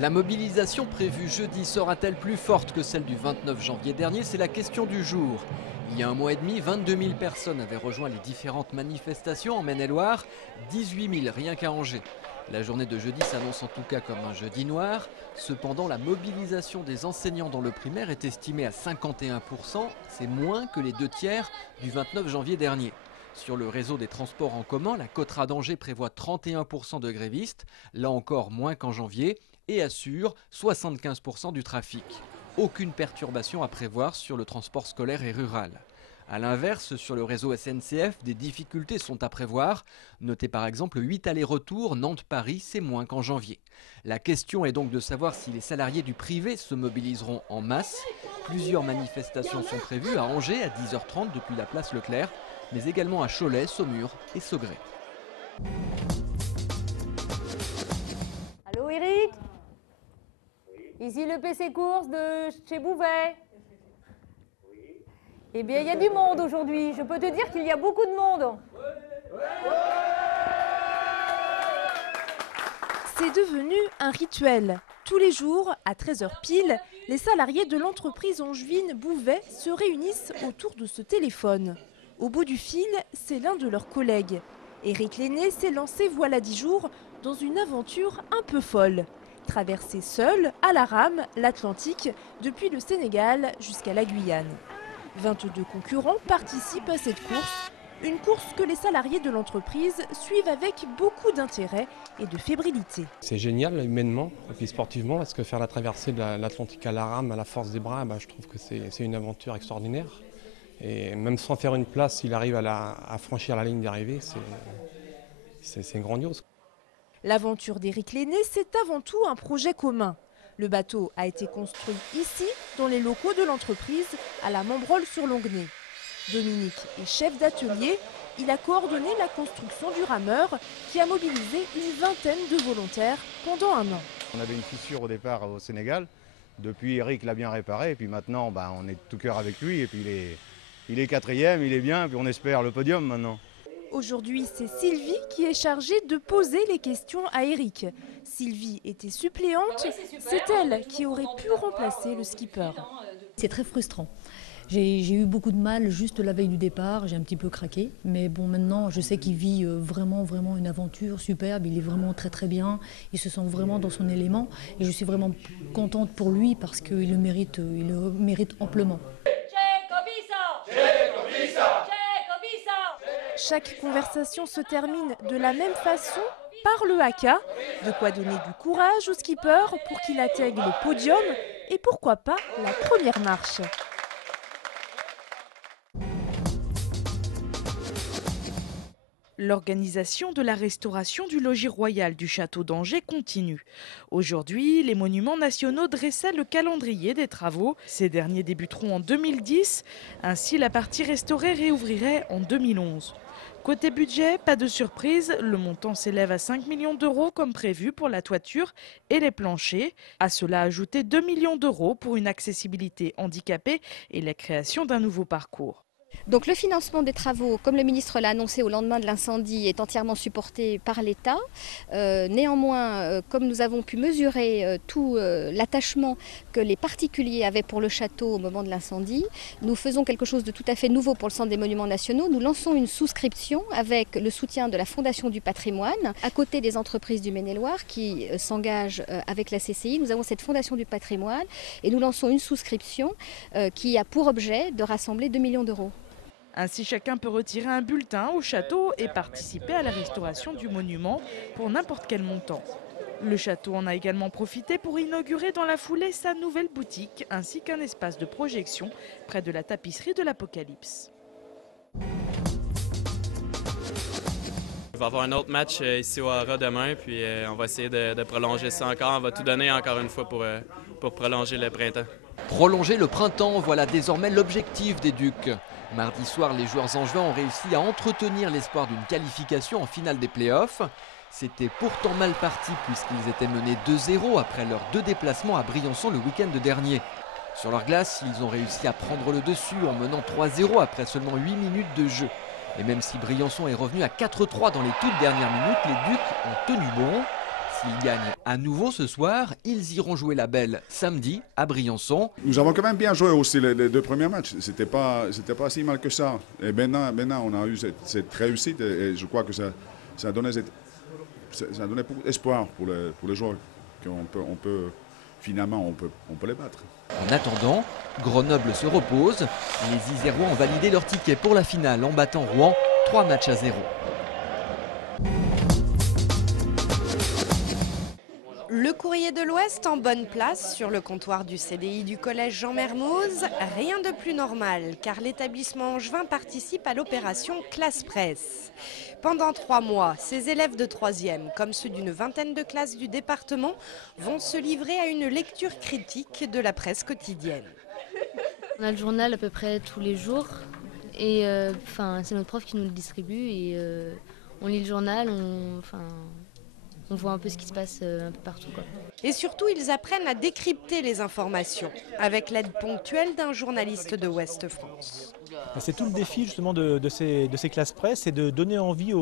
La mobilisation prévue jeudi sera-t-elle plus forte que celle du 29 janvier dernier? C'est la question du jour. Il y a un mois et demi, 22 000 personnes avaient rejoint les différentes manifestations en Maine-et-Loire, 18 000 rien qu'à Angers. La journée de jeudi s'annonce en tout cas comme un jeudi noir. Cependant, la mobilisation des enseignants dans le primaire est estimée à 51%. C'est moins que les 2/3 du 29 janvier dernier. Sur le réseau des transports en commun, la Cotera d'Angers prévoit 31% de grévistes, là encore moins qu'en janvier, et assure 75% du trafic. Aucune perturbation à prévoir sur le transport scolaire et rural. A l'inverse, sur le réseau SNCF, des difficultés sont à prévoir. Notez par exemple 8 allers-retours Nantes-Paris, c'est moins qu'en janvier. La question est donc de savoir si les salariés du privé se mobiliseront en masse. Plusieurs manifestations sont prévues à Angers à 10h30 depuis la place Leclerc, mais également à Cholet, Saumur et Saugré. Allô Eric? Ici le PC Course de chez Bouvet. Eh bien, il y a du monde aujourd'hui. Je peux te dire qu'il y a beaucoup de monde. C'est devenu un rituel. Tous les jours, à 13h pile, les salariés de l'entreprise angevine Bouvet se réunissent autour de ce téléphone. Au bout du fil, c'est l'un de leurs collègues. Éric Lenné s'est lancé voilà 10 jours dans une aventure un peu folle. Traverser seul, à la rame, l'Atlantique, depuis le Sénégal jusqu'à la Guyane. 22 concurrents participent à cette course, une course que les salariés de l'entreprise suivent avec beaucoup d'intérêt et de fébrilité. C'est génial humainement et puis sportivement parce que faire la traversée de l'Atlantique à la rame, à la force des bras, je trouve que c'est une aventure extraordinaire. Et même sans faire une place, s'il arrive à franchir la ligne d'arrivée, c'est grandiose. L'aventure d'Éric Lenné, c'est avant tout un projet commun. Le bateau a été construit ici, dans les locaux de l'entreprise, à la Membrolle-sur-Longuenay. Dominique est chef d'atelier. Il a coordonné la construction du rameur qui a mobilisé une vingtaine de volontaires pendant un an. On avait une fissure au départ au Sénégal. Depuis, Eric l'a bien réparé. Et puis maintenant, on est de tout cœur avec lui. Et puis il est quatrième, il est bien. Et puis on espère le podium maintenant. Aujourd'hui, c'est Sylvie qui est chargée de poser les questions à Éric. Sylvie était suppléante, c'est elle qui aurait pu remplacer le skipper. C'est très frustrant. J'ai eu beaucoup de mal juste la veille du départ, j'ai un petit peu craqué. Mais bon, maintenant, je sais qu'il vit vraiment une aventure superbe. Il est vraiment très bien. Il se sent vraiment dans son élément. Et je suis vraiment contente pour lui parce qu'il le mérite amplement. Chaque conversation se termine de la même façon, par le haka. De quoi donner du courage au skipper pour qu'il atteigne le podium et pourquoi pas la première marche. L'organisation de la restauration du logis royal du château d'Angers continue. Aujourd'hui, les monuments nationaux dressaient le calendrier des travaux. Ces derniers débuteront en 2010. Ainsi, la partie restaurée réouvrirait en 2011. Côté budget, pas de surprise, le montant s'élève à 5 millions d'euros comme prévu pour la toiture et les planchers. À cela ajouter 2 millions d'euros pour une accessibilité handicapée et la création d'un nouveau parcours. Donc le financement des travaux, comme le ministre l'a annoncé au lendemain de l'incendie, est entièrement supporté par l'État. Néanmoins, comme nous avons pu mesurer tout l'attachement que les particuliers avaient pour le château au moment de l'incendie, nous faisons quelque chose de tout à fait nouveau pour le Centre des Monuments Nationaux. Nous lançons une souscription avec le soutien de la Fondation du Patrimoine, à côté des entreprises du Maine-et-Loire qui s'engagent avec la CCI. Nous avons cette Fondation du Patrimoine et nous lançons une souscription qui a pour objet de rassembler 2 millions d'euros. Ainsi, chacun peut retirer un bulletin au château et participer à la restauration du monument pour n'importe quel montant. Le château en a également profité pour inaugurer dans la foulée sa nouvelle boutique ainsi qu'un espace de projection près de la tapisserie de l'Apocalypse. On va avoir un autre match ici au Hara demain, puis on va essayer de prolonger ça encore. On va tout donner encore une fois pour prolonger le printemps. Prolonger le printemps, voilà désormais l'objectif des Ducs. Mardi soir, les joueurs angevins ont réussi à entretenir l'espoir d'une qualification en finale des playoffs. C'était pourtant mal parti puisqu'ils étaient menés 2-0 après leurs 2 déplacements à Briançon le week-end dernier. Sur leur glace, ils ont réussi à prendre le dessus en menant 3-0 après seulement 8 minutes de jeu. Et même si Briançon est revenu à 4-3 dans les toutes dernières minutes, les Ducs ont tenu bon. S'ils gagnent à nouveau ce soir, ils iront jouer la belle samedi à Briançon. Nous avons quand même bien joué aussi les 2 premiers matchs. C'était pas si mal que ça. Et maintenant on a eu cette réussite et je crois que ça a donné beaucoup d'espoir pour les joueurs. Finalement, on peut les battre. En attendant, Grenoble se repose. Les Isérois ont validé leur ticket pour la finale en battant Rouen 3-0. Le courrier de l'Ouest en bonne place sur le comptoir du CDI du collège Jean Mermoz. Rien de plus normal car l'établissement angevin participe à l'opération Classe Presse. Pendant 3 mois, ces élèves de 3e, comme ceux d'une vingtaine de classes du département, vont se livrer à une lecture critique de la presse quotidienne. On a le journal à peu près tous les jours et c'est notre prof qui nous le distribue et on lit le journal, on voit un peu ce qui se passe un peu partout, quoi. Et surtout, ils apprennent à décrypter les informations avec l'aide ponctuelle d'un journaliste de Ouest France. C'est tout le défi justement de ces classes presse, c'est de donner envie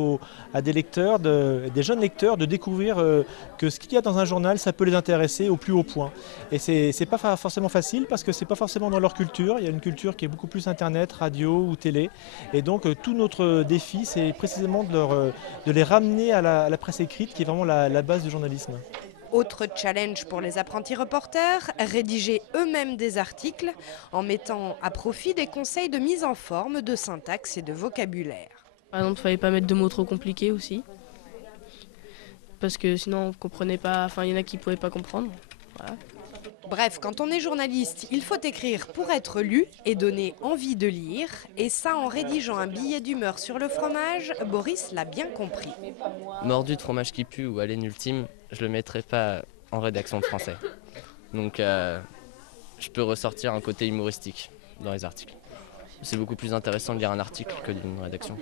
à des lecteurs, des jeunes lecteurs, de découvrir que ce qu'il y a dans un journal, ça peut les intéresser au plus haut point. Et c'est pas forcément facile parce que c'est pas forcément dans leur culture. Il y a une culture qui est beaucoup plus internet, radio ou télé. Et donc tout notre défi, c'est précisément de les ramener à la presse écrite, qui est vraiment la base du journalisme. Autre challenge pour les apprentis reporters, rédiger eux-mêmes des articles en mettant à profit des conseils de mise en forme, de syntaxe et de vocabulaire. Par exemple, il ne fallait pas mettre de mots trop compliqués aussi, parce que sinon on ne comprenait pas, il y en a qui ne pouvaient pas comprendre. Voilà. Bref, quand on est journaliste, il faut écrire pour être lu et donner envie de lire. Et ça, en rédigeant un billet d'humeur sur le fromage, Boris l'a bien compris. Mordu de fromage qui pue ou haleine ultime, je le mettrai pas en rédaction de français. Donc je peux ressortir un côté humoristique dans les articles. C'est beaucoup plus intéressant de lire un article que d'une rédaction.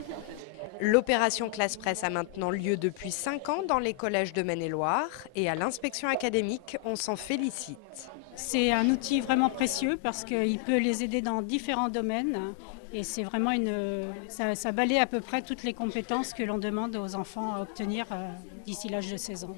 L'opération Classe Presse a maintenant lieu depuis 5 ans dans les collèges de Maine-et-Loire et à l'inspection académique, on s'en félicite. C'est un outil vraiment précieux parce qu'il peut les aider dans différents domaines et c'est vraiment ça balaie à peu près toutes les compétences que l'on demande aux enfants à obtenir d'ici l'âge de 16 ans.